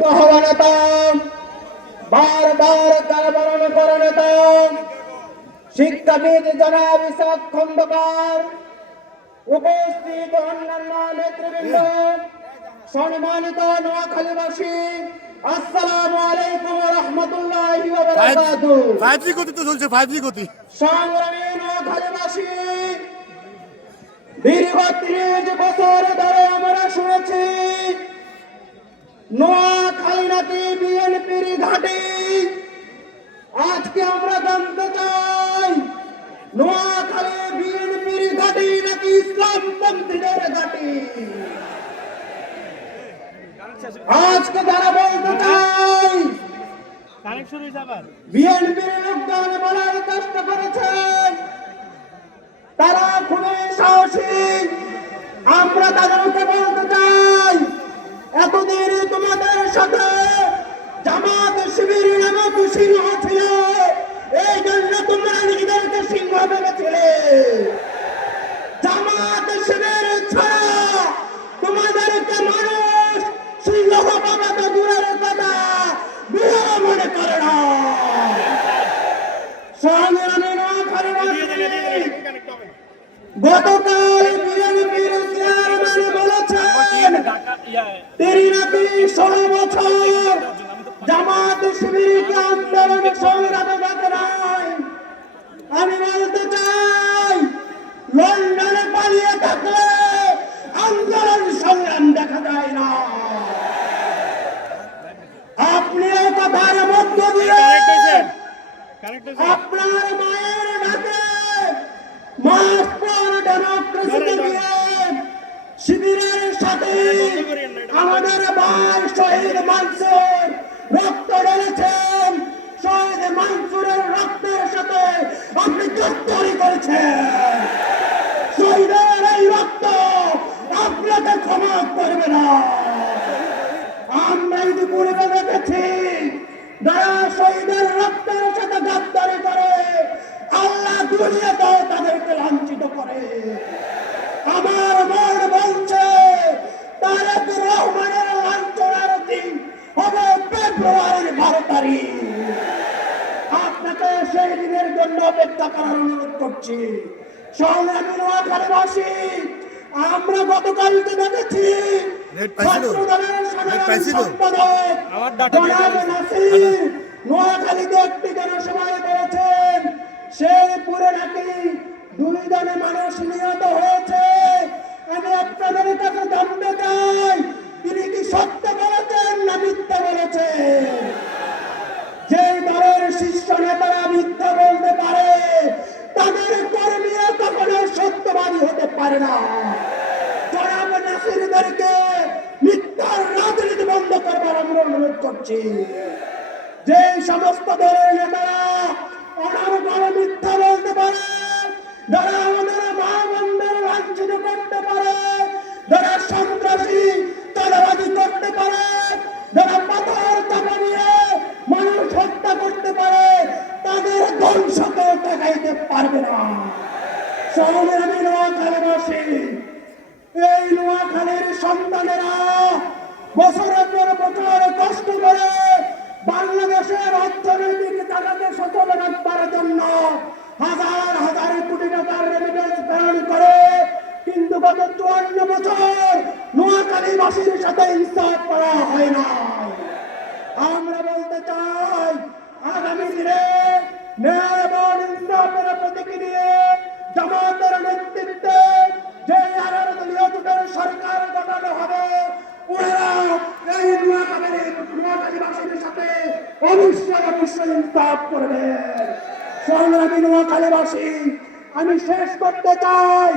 নেতা বারবার কারাবরণ করে নেতা শিক্ষাবিদ জনাব ইসাক খন্দকার, উপস্থিত অন্যান্য নেতৃবৃন্দ, সম্মানিত নোয়াখালীবাসী, আসসালামু আলাইকুম ওয়া রাহমাতুল্লাহি ওয়া বারাকাতুহু। 5G গতি তো চলছে, 5G গতি। সংগ্রামী নোয়াখালীবাসী, দীর্ঘ 30 বছর ধরে আমরা শুনেছি নোয়াখালী নাকি বিএনপির ঘাঁটি। আজকে আমরা জানতে চাই নোয়াখালী বিএনপির ঘাঁটি নাকি ইসলামপন্থীদের ঘাঁটি। আজকে যারা বলতে চাই বিএনপির লোকজন বলার চেষ্টা করেছেন তারা খুবই সাহসী, আমরা তাদেরকে বলতে চাই এতদিন তোমাদের সাথে জামাত শিবির নামক সিংহ ছিল, এই জন্য তোমরা নিজেদেরকে সিংহ ভেবেছিলে। জামাত শিবির ছাড়া তোমাদেরকে মানুষ সিংহ বাবা তো দূরের কথা বিয়ে মনে করে না। সংগ্রামী নোয়াখালীবাসী, গতকাল বিএনপির চেয়ারম্যান বলেছেন তিনি নাকি 16 বছর জামাত শিবিরকে আন্দোলন সংগ্রামে দেখে নাই। আমি বলতে চাই লন্ডনে পালিয়ে থাকলে আন্দোলন সংগ্রাম দেখা যায় না। আপনি এই কথার মধ্য দিয়ে আপনার মায়ের ডাকে মাস পর ডেমোক্রেসিতে গিয়ে শিবিরের সাথে আমাদের ভাই শহীদ মানসুর রক্ত ঢেলেছেন। শহীদ মানসুরের রক্তের সাথে আপনি গদ্দারি করেছেন। শহীদের এই রক্ত আপনাকে ক্ষমা করবে না। আমরা ইতিপূর্বে দেখেছি যারা শহীদের রক্তের সাথে গদ্দারি করে আল্লাহ দুনিয়াতেও তাদেরকে লাঞ্ছিত করে। আমার মন বলছে তারেক রহমানের লাঞ্ছনার দিন হবে ফেব্রুয়ারির 12 তারিখ। আপনাকে সেই দিনের জন্য অপেক্ষা করার অনুরোধ করছি। সংগ্রামী নোয়াখালীবাসী, আমরা গতকালকে দেখেছি ছাত্রদলের সাধারণ সম্পাদক জনাব নাসির নোয়াখালীতে একটি জনসভায় বলেছেন শেরপুরে নাকি 2 জনে মানুষ নিহত হয়েছে। আমি আপনাদের কাছে জানতে চাই তিনি কি সত্য বলেছেন না মিথ্যা বলেছেন? যে দলের শীর্ষ নেতারা মিথ্যা বলতে পারে তাদের কর্মীরা কখনো সত্যবাদী হতে পারে না। জনাব নাসিরদেরকে মিথ্যার রাজনীতি বন্ধ করবার আমরা অনুরোধ করছি। যে সমস্ত দলের নেতারা অনাবরত মিথ্যা বলতে পারে, যারা আমাদের মা বোনদের লাঞ্ছিত করতে পারে, যারা সন্ত্রাসী চাঁদাবাজি করতে পারে, যারা পাথর চাপা নিয়ে মানুষ হত্যা করতে পারে, তাদের ধ্বংসকে ঠেকাইতে পারবে না। সংগ্রামী নোয়াখালীবাসী, এই নোয়াখালীর সন্তানেরা বছরের পর বছর কষ্ট করে বাংলাদেশের অর্থনৈতিক চাকাকে সচল রাখবার জন্য হাজার হাজার কোটি টাকার রেমিটেন্স প্রেরণ করে, কিন্তু গত 54 বছর নোয়াখালীবাসীর সাথে ইনসাফ করা হয় না। আমরা বলতে চাই আগামী দিনে ন্যায় এবং ইনসাফের প্রতীকী নিয়ে জামাতের নেতৃত্বে যে 11 দলীয় জোটের সরকার গঠন হবে, ওরা এই নোয়াখালীবাসীর সাথে অবশ্যই ইনসাফ করবে। সংগ্রামী নোয়াখালীবাসী, আমি শেষ করতে চাই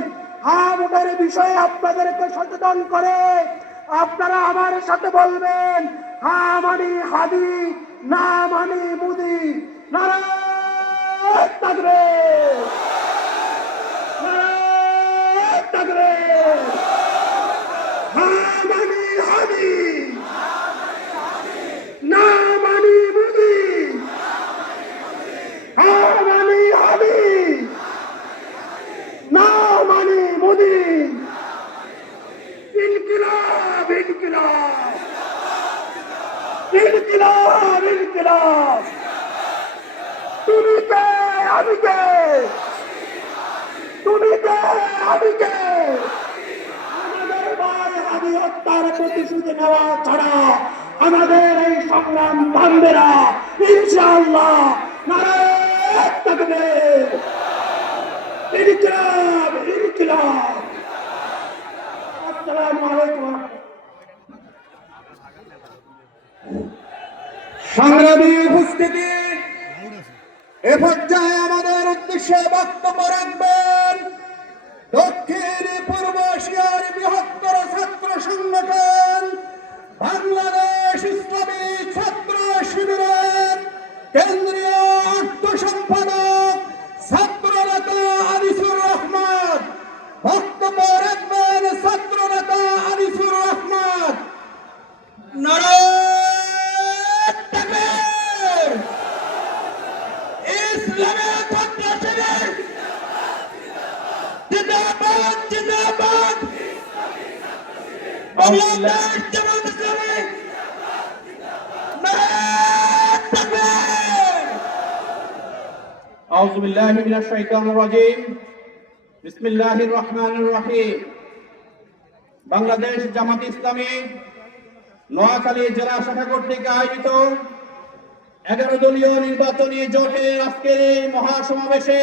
ভোটের বিষয়ে আপনাদেরকে সচেতন করে আপনারা আমার সাথে বলবেন হ্যাঁ মানি হাদি, না মানি মুদি। নারায়ে তাকবীর, নারায়ে তাকবীর। হ্যাঁ মানি হাদি, না মানি মুদি। হ্যাঁ মানি হাদি, না মানি মুদি। ইনকিলাব ইনকিলাব। ইনকিলাব ইনকিলাব তুমি কে আমি কে তুমি কে আমি কে আমাদের ভাই হাদি হত্যার প্রতিশোধ নেওয়া ছাড়া আমাদের এই সংগ্রাম থামবে না ইনশাআল্লাহ। নারায়ে তাকবীর ইনকিলাব ইনকিলাব। আসসালামু আলাইকুম। সংগ্রামী উপস্থিতি, এ পর্যায়ে আমাদের উদ্দেশ্যে বক্তব্য রাখবেন দক্ষিণ পূর্ব এশিয়ার বৃহত্তর ছাত্র সংগঠন বাংলাদেশ ইসলামী ছাত্র শিবিরের কেন্দ্রীয় অর্থ সম্পাদক ছাত্র নেতা আনিসুর রহমান। বক্তব্য রাখবেন ছাত্র নেতা আনিসুর রহমান। নারায়ে তাকবীর। ইসলামী ছাত্র শিবির জিন্দাবাদ জিন্দাবাদ। বাংলাদেশ জামাত ইসলামী নারায়ে তাকবীর। أعوذ بالله من الشيطان الرجيم بسم الله الرحمن الرحيم বাংলাদেশ জামাত ইসলামী নোয়াখালী জেলা শাখা কর্তৃক আয়োজিত 11 দলীয় নির্বাচনী জোটের আজকের এই মহাসমাবেশে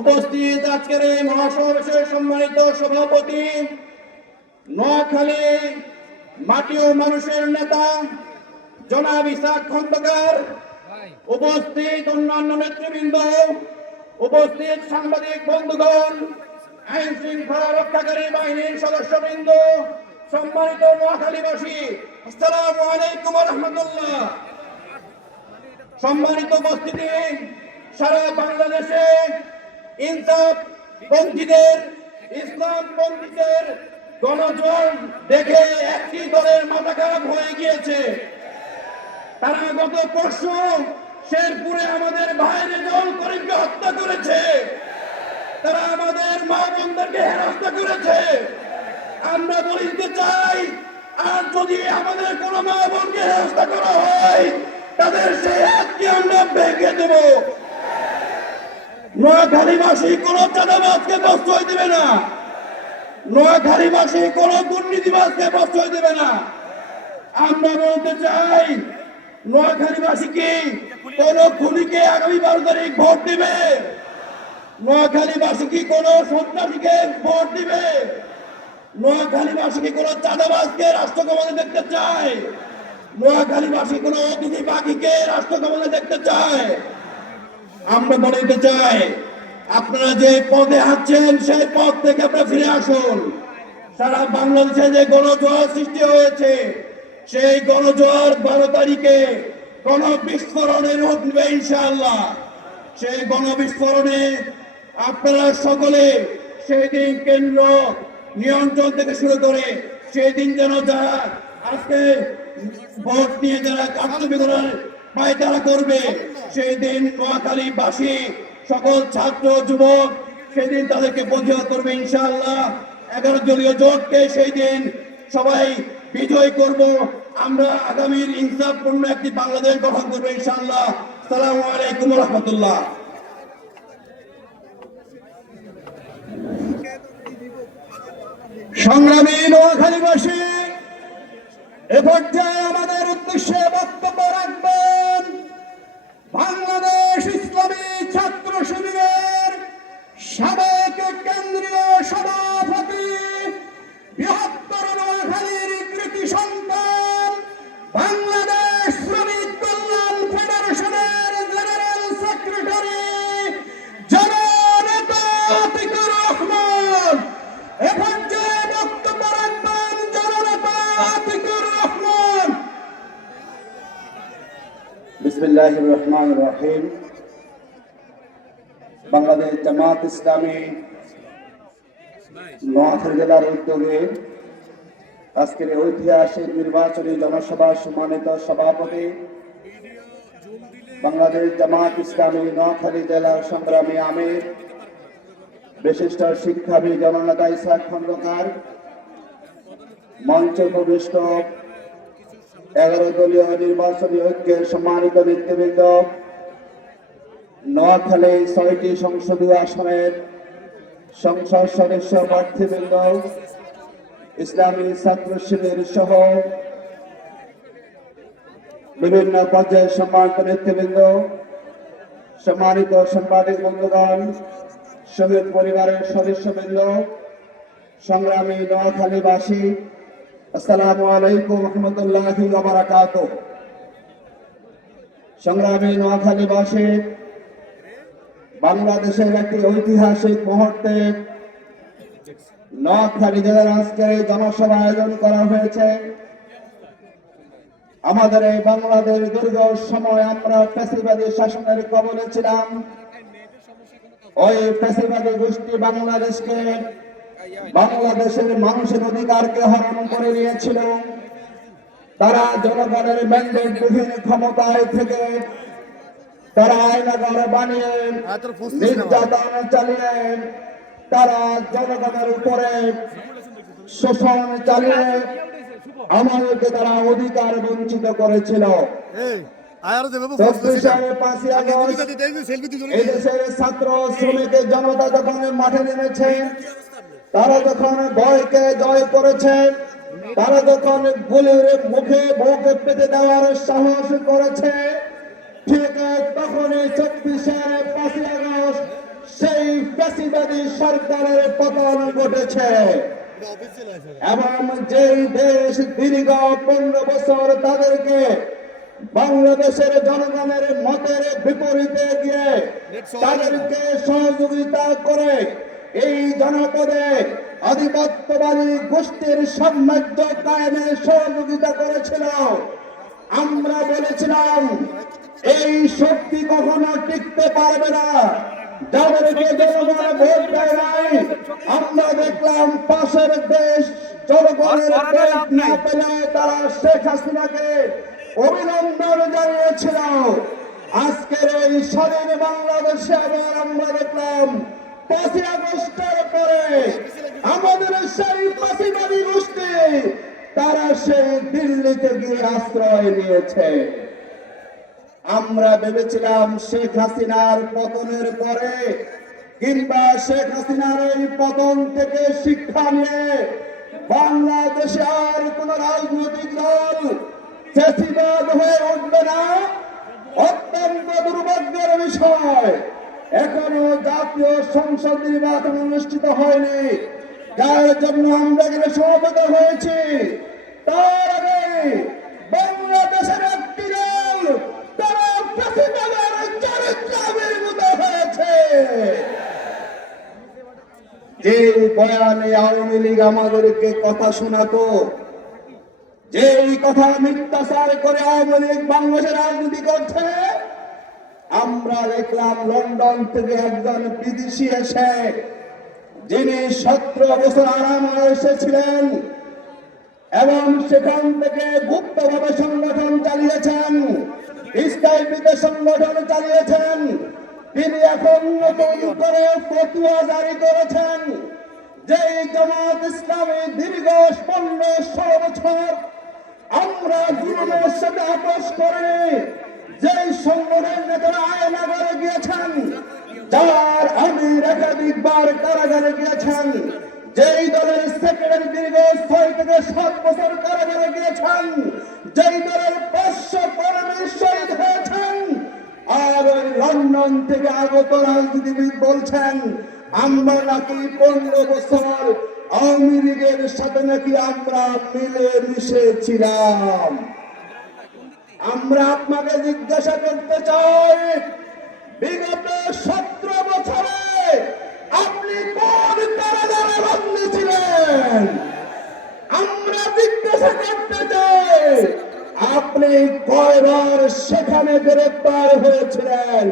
উপস্থিত আজকের এই মহাসমাবেশের সম্মানিত সভাপতি নোয়াখালী মাটি ও মানুষের নেতা জনাব ইসাক খন্দকার, উপস্থিত অন্যান্য নেতৃবৃন্দ, উপস্থিত সাংবাদিক বন্ধুগণ, আইন শৃঙ্খলা রক্ষাকারী বাহিনীর সদস্যবৃন্দ, সম্মানিত নোয়াখালীবাসী, আসসালামু আলাইকুম ওয়া রাহমাতুল্লাহ। সম্মানিত উপস্থিতি, সারা বাংলাদেশে ইনসাফ পন্থীদের, ইসলাম পন্থীদের গণজোয়ার দেখে একটি দলের মাথা খারাপ হয়ে গিয়েছে। তারা গত পরশু শেরপুরে আমাদের ভাইরে জল করিমকে হত্যা করেছে। তারা আমাদের মা বোনদেরকে হেনস্থা করেছে। আমরা বলতে চাই, আর যদি আমাদের কোন মা বোনকে হেনস্থা করা হয়, তাদের সেই হাতকে আমরা ভেঙে দেব। নোয়াখালীবাসী কোন চাঁদাবাজকে প্রশ্রয় দেবে না। নোয়াখালীবাসী কোন দুর্নীতিবাজকে প্রশ্রয় দেবে না। আমরা বলতে চাই, নোয়াখালীবাসী কি কোন খুনিকে আগামী 12 তারিখ ভোট দিবে? নোয়াখালীবাসী কি কোন সন্ত্রাসীকে ভোট দিবে? নোয়াখালীবাসী কি কোন চাঁদাবাজকে রাষ্ট্র ক্ষমতায় দেখতে চায়? নোয়াখালীবাসী কোন অতিথি পাখিকে রাষ্ট্র ক্ষমতায় দেখতে চায়? আমরা বলতে চাই, আপনারা যে পথে হাঁটছেন সেই পথ থেকে আপনারা ফিরে আসুন। সারা বাংলাদেশে যে গণজোয়ার সৃষ্টি হয়েছে, সেই গণজোয়ার 12 তারিখে গণবিস্ফোরণের রূপ নেবে ইনশাআল্লাহ। সেই গণবিস্ফোরণে আপনারা সকলে সেই দিন কেন্দ্র নিয়ন্ত্রণ থেকে শুরু করে সেই দিন যেন যারা আজকে ভোট নিয়ে যারা কারচুপি করার পায়তারা করবে, সেই দিন নোয়াখালীবাসী সকল ছাত্র যুবক সেদিন তাদেরকে প্রতিহত করবে ইনশাআল্লাহ। 11 দলীয় জোটকে সেই দিন সবাই বিজয় করব। আমরা আগামীর ইনসাফপূর্ণ একটি বাংলাদেশ গঠন করবো ইনশাআল্লাহ। আসসালামু আলাইকুম ওয়া রাহমাতুল্লাহ। সংগ্রামী নোয়াখালীবাসী, এ পর্যায়ে আমাদের উদ্দেশ্যে বক্তব্য রাখবেন বাংলাদেশ ইসলামী ছাত্র শিবিরের সাবেক কেন্দ্রীয় সভাপতি, বৃহত্তর নোয়াখালীর কৃতি সন্তান, বাংলাদেশ শ্রমিক কল্যাণ ফেডারেশনের জেনারেল সেক্রেটারি জননেতা আতিকুর রহমান। এ পর্যায়ে বক্তব্য রাখবেন জননেতা আতিকুর রহমান। বিসমিল্লাহির রহমানির রহিম। বাংলাদেশ জামাত ইসলামী নোয়াখালী জেলার উদ্যোগে আজকের ঐতিহাসিক নির্বাচনী জনসভার সম্মানিত সভাপতি, বাংলাদেশ জামাত ইসলামী নোয়াখালী জেলার সংগ্রামী আমির, বিশিষ্ট শিক্ষাবিদ জননেতা ইসাক খন্দকার, মঞ্চে উপবিষ্ট 11 দলীয় নির্বাচনী ঐক্যের সম্মানিত নেতৃবৃন্দ, নোয়াখালী 6টি সংসদীয় আসনের সংসদ সদস্য প্রার্থীবৃন্দ, ইসলামী ছাত্র শিবির সহ বিভিন্ন পর্যায়ের সম্মানিত নেতৃবৃন্দ, সম্মানিত সাংবাদিক বন্ধুগণ, শহীদ পরিবারের সদস্যবৃন্দ, সংগ্রামী নোয়াখালীবাসী, আসসালামু আলাইকুম রহমতুল্লাহি ওয়া বারাকাতুহু। সংগ্রামী নোয়াখালীবাসী, বাংলাদেশের একটি ঐতিহাসিক মুহূর্তে নোয়াখালী জেলার আজকের এই জনসভা আয়োজন করা হয়েছে। আমাদের এই বাংলাদেশ দীর্ঘ সময় আমরা ফ্যাসিবাদী শাসনের কবলে ছিলাম। ওই ফ্যাসিবাদী গোষ্ঠী বাংলাদেশের মানুষের অধিকারকে হরণ করে নিয়েছিল। তারা জনগণের ম্যান্ডেট বিহীন ক্ষমতায় থেকে তারা আয়নাঘর বানিয়ে নির্যাতন চালিয়ে তারা জনগণের উপরে শোষণ চালিয়ে আমাদেরকে তারা অধিকার বঞ্চিত করেছিল। এদেশের ছাত্র শ্রমিক জনতা যখন মাঠে নেমেছে, তারা যখন ভয়কে জয় করেছে, তারা যখন গুলির মুখে বুকে পেতে দেওয়ার সাহস করেছে, ঠিক তখনই 24-এর 5ই আগস্ট সেই ফ্যাসিবাদী সরকারের পতন ঘটেছে। এবং যেই দেশ দীর্ঘ 15 বছর তাদেরকে বাংলাদেশের জনগণের মতের বিপরীতে গিয়ে তাদেরকে সহযোগিতা করে এই জনপদে আধিপত্যবাদী গোষ্ঠীর সাম্রাজ্য কায়েমে সহযোগিতা করেছিল, আমরা বলেছিলাম এই শক্তি কখনো টিকতে পারবে না। যাদেরকে জনগণ ভোট দেয় নাই, আমরা দেখলাম পাশের দেশ জনগণের ভোট না পেলে তারা শেখ হাসিনাকে অভিনন্দন জানিয়েছিল। আজকের এই স্বাধীন বাংলাদেশে আবার আমরা দেখলাম 5ই আগস্টের পরে আমাদের সেই ফাঁসিবাদী গোষ্ঠী তারা সেই দিল্লিতে গিয়ে আশ্রয় নিয়েছে। আমরা ভেবেছিলাম শেখ হাসিনার পতনের পরে কিংবা শেখ হাসিনার এই পতন থেকে শিক্ষা নিয়ে বাংলাদেশে আর কোন রাজনৈতিক দল ফ্যাসিবাদ হয়ে উঠবে না। অত্যন্ত দুর্ভাগ্যের বিষয়, এখনো জাতীয় সংসদ নির্বাচন অনুষ্ঠিত হয়নি, যার জন্য আমরা এখানে সমবেত হয়েছি। তার আগে বাংলাদেশের একটি দল তারা ফ্যাসিবাদের চরিত্র আবির্ভূত হয়েছে। যে বয়ানে আওয়ামী লীগ আমাদেরকে কথা শোনাতো, যেই কথা মিথ্যাচার করে আওয়ামী লীগ বাংলাদেশের রাজনীতি করছে, আমরা দেখলাম লন্ডন থেকে একজন বিদেশি এসে, যিনি 17 বছর আরামে এসেছিলেন এবং সেখান থেকে গুপ্তভাবে সংগঠন চালিয়েছেন, স্কাইপিতে সংগঠন চালিয়েছেন, তিনি এখন নতুন করে ফতোয়া জারি করেছেন যে জামাত ইসলামী দীর্ঘ 15-16 বছর আমরা জুলুমের সাথে আপোষ করিনি। যেই সংগঠনের নেতারা আয়নাঘরে গিয়েছেন, যার আমির একাধিকবার কারাগারে গিয়েছেন, যেই দলের সেক্রেটারি দীর্ঘ 6 থেকে 7 বছর কারাগারে গিয়েছেন, যেই দলের 500 কর্মী শহীদ হয়েছেন, আর ওই লন্ডন থেকে আগত রাজনীতিবিদ বলছেন আমরা নাকি 15 বছর আওয়ামী লীগের সাথে নাকি আমরা মিলে মিশেছিলাম। আমরা আপনাকে জিজ্ঞাসা করতে চাই, বিগত 17 বছরে আপনি কোন কারাগারে বন্দী ছিলেন? আমরা জিজ্ঞাসা করতে চাই, আপনি কয়বার সেখানে গ্রেফতার হয়েছিলেন?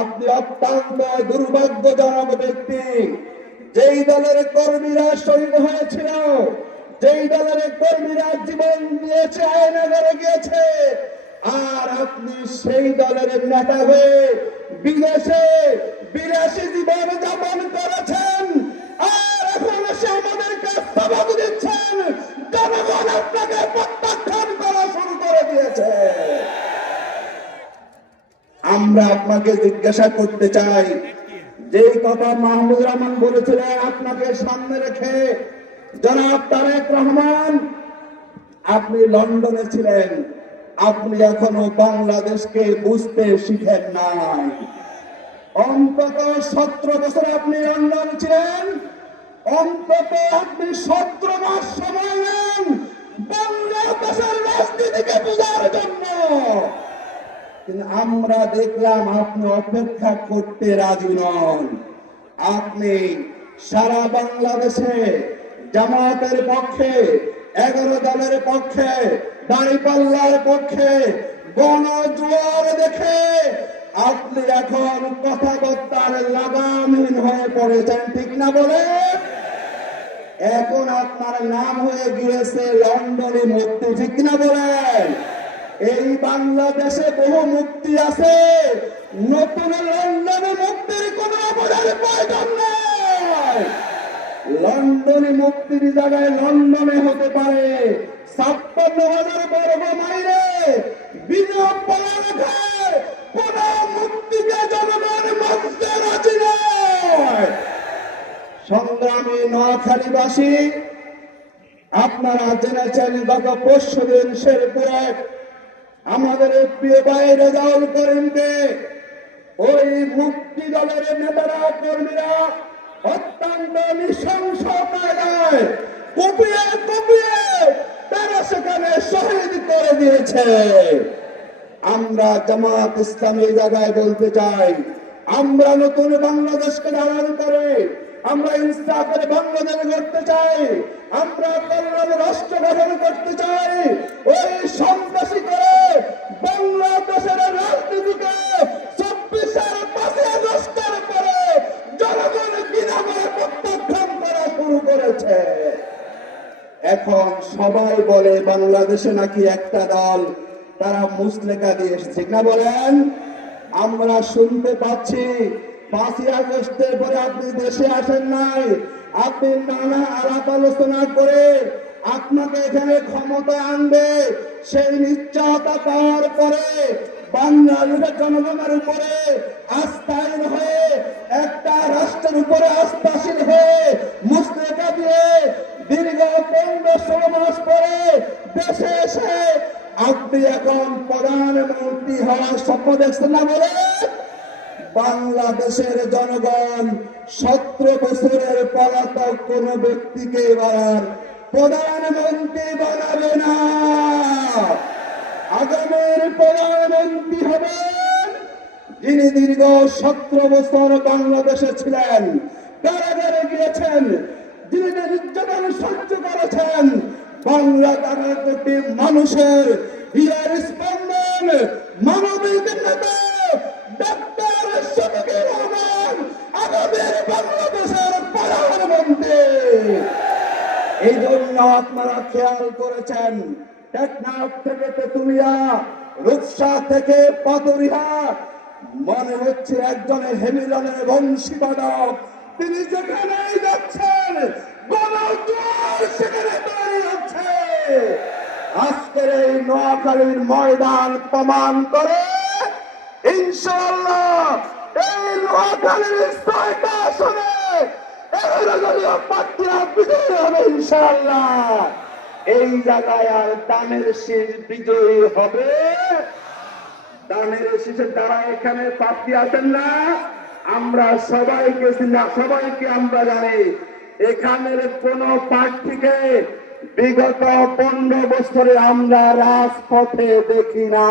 আপনি অত্যন্ত দুর্ভাগ্যজনক ব্যক্তি। যেই দলের কর্মীরা শহীদ হয়েছিল, যেই দলের কর্মীরা জীবন দিয়েছে, আয়নাঘরে গিয়েছে, আর আপনি সেই দলের নেতা হয়ে বিদেশে বিলাসী জীবন যাপন করেছেন, আর এখন সে আমাদেরকে সবক দিচ্ছেন জনগণ আপনাকে প্রত্যাখ্যান করেছে। আমরা আপনাকে জিজ্ঞাসা করতে চাই, যেই কথা মাহমুদুর রহমান বলেছিলেন আপনাকে সামনে রেখে, জনাব তারেক রহমান, আপনি লন্ডনে ছিলেন, আপনি এখনো বাংলাদেশকে বুঝতে শিখেন নাই। অন্তত 17 বছর আপনি লন্ডন ছিলেন, অন্তত আপনি 17 মাস সময় নেন বাংলাদেশের রাজনীতিকে বোঝার জন্য। কিন্তু আমরা দেখলাম আপনি অপেক্ষা করতে রাজি নন। আপনি সারা বাংলাদেশে জামাতের পক্ষে, 11 দলের পক্ষে, দাঁড়িপাল্লার পক্ষে গণজোয়ার দেখে আপনি এখন কথাবার্তার লাগামহীন হয়ে পড়েছেন, ঠিক না বলে? এখন আপনার নাম হয়ে গিয়েছে লন্ডনে মুক্তি, ঠিক না বলেন? এই বাংলাদেশে বহু মুক্তি আছে, নতুন লন্ডনে মুক্তির কোনো অবদান প্রয়োজন নেই। লন্ডনে মুক্তির জায়গায় লন্ডনে হতে পারে 56,000 বর্গ মাইলে বিনা পড়ালেখায় কোন মুক্তিকে জনগণ মানতে রাজি নয়। সংগ্রামী নোয়াখালীবাসী, আপনারা জেনেছেন গত পরশুদিন শেরপুরে আমাদের প্রিয় ভাই রেজাউল করিমকে ওই মুক্তি দলের নেতারা কর্মীরা অত্যন্ত নৃশংস কায়দায় কুপিয়ে কুপিয়ে তারা সেখানে শহীদ করে দিয়েছে। আমরা জামাত ইসলামী জায়গায় বলতে চাই, আমরা নতুন বাংলাদেশকে ধারণ করে আমরা ইনসাফের বাংলাদেশ গড়তে চাই, আমরা কল্যাণ রাষ্ট্র গঠন করতে চাই। ওই সন্ত্রাসী করে বাংলাদেশের রাজনীতিকে 24-এর 5 আগস্টের পরে জনগণ বিনামূল্যে প্রত্যাখ্যান করা শুরু করেছে। এখন সবাই বলে বাংলাদেশে নাকি একটা দল তারা মুসলেকা দিয়ে এসেছে, না বলেন? আমরা শুনতে পাচ্ছি 5 আগস্টের পরে আপনি দেশে আসেন নাই, আপনি নানা আলাপ আলোচনা করে আপনাকে এখানে ক্ষমতা আনবে, সেই নিশ্চয়তা পাওয়ার পরে বাংলাদেশের জনগণের উপরে আস্থাহীন হয়ে একটা রাষ্ট্রের উপরে আস্থাশীল হয়ে মুসলেকা দিয়ে দীর্ঘ 15-16 মাস পরে দেশে এসে আপনি এখন প্রধানমন্ত্রী হওয়ার স্বপ্ন দেখছেন, না বলে? বাংলাদেশের জনগণ 17 বছরের পলাতক কোন ব্যক্তিকে এবার প্রধানমন্ত্রী বানাবে না। আগামীর প্রধানমন্ত্রী হবেন যিনি দীর্ঘ 17 বছর বাংলাদেশে ছিলেন, কারাগারে গিয়েছেন, যিনি নির্যাতন সহ্য করেছেন, বাংলা 11 কোটি মানুষের হৃদয়ের স্পন্দন, মানবিক নেতা ডাক্তার শফিকুর রহমান আগামীর বাংলাদেশের প্রধানমন্ত্রী। এই জন্য আপনারা খেয়াল করেছেন, টেকনাফ থেকে তেতুলিয়া, রূপসা থেকে পাতুরিয়া, মনে হচ্ছে একজনের হেমিলনের বংশীবাদক, তিনি যেখানেই যাচ্ছেন গণজোয়ার সেখানে তৈরি হচ্ছে। আজকের এই নোয়াখালীর ময়দান প্রমাণ করে ইনশাআল্লাহ এই নোয়াখালীর 6টা আসনে দলীয় প্রার্থীরা বিজয়ী হবে ইনশাআল্লাহ। এই জায়গায় আর দানের শীষ বিজয়ী হবে। দানের শীষের দ্বারা এখানে প্রার্থী আছেন না, আমরা সবাইকে চিনি, সবাইকে আমরা জানি। এখানের কোন প্রার্থীকে বিগত 15 বছরে আমরা রাজপথে দেখি না।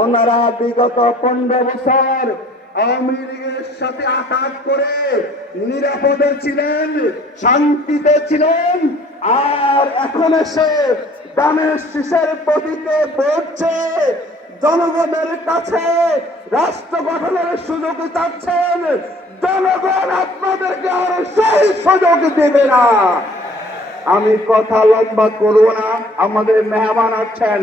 ওনারা বিগত 15 বছর আওয়ামী লীগের সাথে আঘাত করে নিরাপদে ছিলেন, শান্তিতে ছিলেন, আর এখন এসে দানের শীষের প্রতীকে ভোটছে জনগণের কাছে রাষ্ট্র গঠনের সুযোগ চাচ্ছেন। জনগণ আপনাদেরকে আর সেই সুযোগ দেবে না। আমি কথা লম্বা করব না, আমাদের মেহমান আছেন।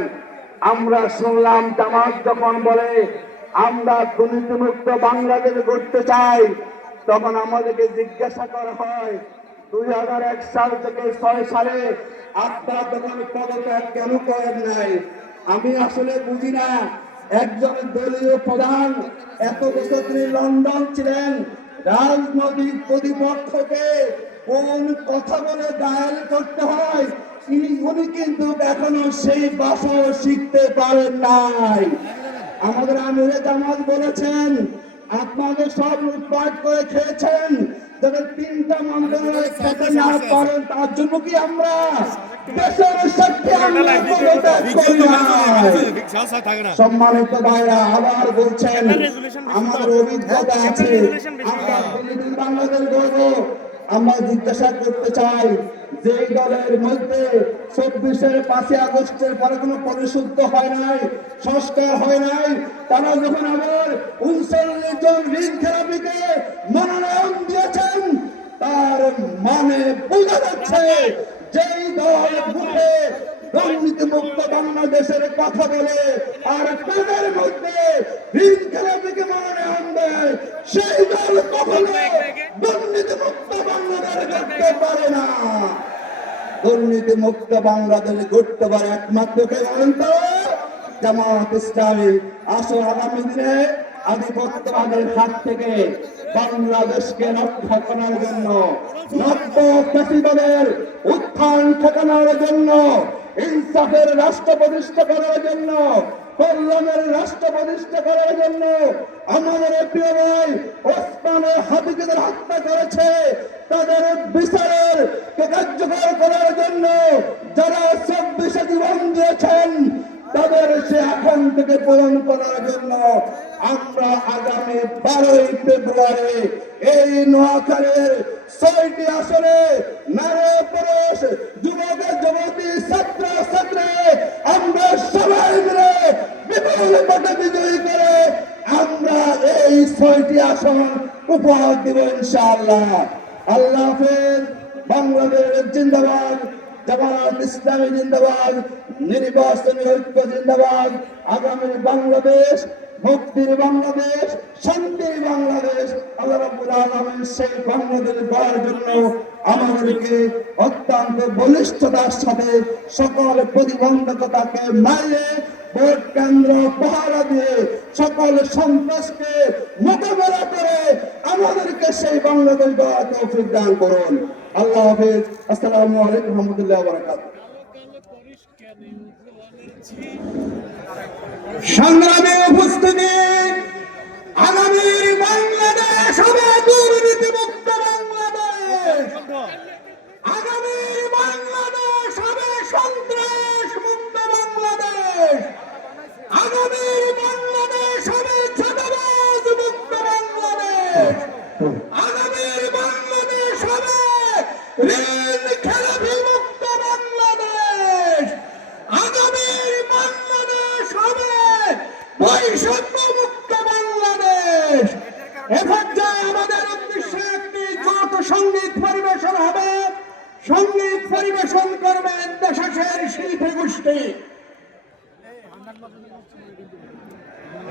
আমরা শুনলাম জামাত যখন বলে আমরা দুর্নীতিমুক্ত বাংলাদেশ গড়তে চাই, তখন আমাদেরকে জিজ্ঞাসা করা হয় 2001 সাল থেকে 6 সালে আপনারা তখন পদত্যাগ কেন করেন নাই? আমি আসলে বুঝি না একজন দলীয় প্রধান, এত বছর তিনি লন্ডন ছিলেন, রাজনৈতিক প্রতিপক্ষকে কোন কথা বলে ডায়াল করতে হয় উনি কিন্তু এখনো সেই ভাষা শিখতে পারেন নাই। আমাদের আমিরে জামাত বলেছেন আপনাদের সব লুটপাট করে খেয়েছেন, যাদের 3টা মন্ত্রণালয় খেতে না পারেন তার জন্য কি আমরা দেশের স্বার্থে আমরা পদত্যাগ করি নাই? সম্মানিত ভাইরা, আবার বলছেন আমাদের অভিজ্ঞতা আছে, আমরা প্রতিদিন বাংলাদেশ গর্ব। আমরা জিজ্ঞাসা করতে চাই যে দলের মধ্যে 24-এর 5ই আগস্টের পরে কোনো পরিশুদ্ধ হয় নাই, সংস্কার হয় নাই, তারা যখন আবার 39 জন ঋণ খেলাপিকে মনোনয়ন দিয়েছেন, তার মানে বোঝা যাচ্ছে যেই দল বুকে দুর্নীতি মুক্ত বাংলাদেশের কথা বলে আর তাদের মধ্যে ঋণ খেলাপিকে মনোনয়ন দেয়, সেই দল কখনো দুর্নীতি মুক্ত বাংলাদেশ করতে পারে না। দুর্নীতি মুক্ত বাংলাদেশ করতে পারে একমাত্র কে বলেন তো? জামাত ইসলামী। আসো আগামী দিনে আধিপত্যবাদের হাত থেকে বাংলাদেশকে রক্ষা করার জন্য, নব্য ফ্যাসিবাদের উত্থান ঠেকানোর জন্য, ইনসাফের রাষ্ট্র প্রতিষ্ঠা করার জন্য, কল্যাণের রাষ্ট্র প্রতিষ্ঠা করার জন্য আমাদের প্রিয় ভাই ওসমানে হাবিজাদের হত্যা করেছে, তাদের বিচারের কার্যকর করার জন্য যারা 24-এ জীবন দিয়েছেন তাদের সে এখন থেকে পূরণ করার জন্য আমরা আগামী 12ই ফেব্রুয়ারি এই নোয়াখালীর 6টি আসনে নারী পুরুষ যুবক যুবতী ছাত্র ছাত্রী আমরা সবাই মিলে বিপুল ভোটে বিজয়ী করে আমরা এই 6টি আসন উপহার দিব ইনশাআল্লাহ। আল্লাহ হাফেজ। বাংলাদেশ জিন্দাবাদ, জামাত ইসলামী জিন্দাবাদ, নির্বাচনী ঐক্য জিন্দাবাদ। আগামী বাংলাদেশ মুক্তির বাংলাদেশ, শান্তির বাংলাদেশ, আল্লাহ রাব্বুল আলামিন সেই বাংলাদেশ গড়ার জন্য আমাদেরকে অত্যন্ত বলিষ্ঠতার সাথে সকল প্রতিবন্ধকতাকে মারিয়ে ভোট কেন্দ্র পাহারা দিয়ে সকল সন্ত্রাসকে মোকাবেলা করে আমাদেরকে সেই বাংলাদেশ গড়ার তৌফিক দান করুন। আল্লাহ হাফেজ। আসসালামু আলাইকুম ওয়া রাহমাতুল্লাহি ওয়া বারাকাতুহু। সংগ্রামে উপস্থিতি, আগামীর বাংলাদেশ হবে দুর্নীতি মুক্ত বাংলাদেশ, আগামীর বাংলাদেশ হবে সন্ত্রাস মুক্ত বাংলাদেশ, আগামীর বাংলাদেশ হবে চাঁদাবাজ মুক্ত বাংলাদেশ, আগামীর বাংলাদেশ হবে ঋণ খেলাপি মুক্ত বাংলাদেশ, আগামীর বাংলাদেশ হবে বৈষম্য মুক্ত বাংলাদেশ। এ পর্যায়ে আমাদের উদ্দেশ্যে একটি যৌথ সঙ্গীত পরিবেশন হবে। সঙ্গীত পরিবেশন করবেন দেশের শিল্পী গোষ্ঠী।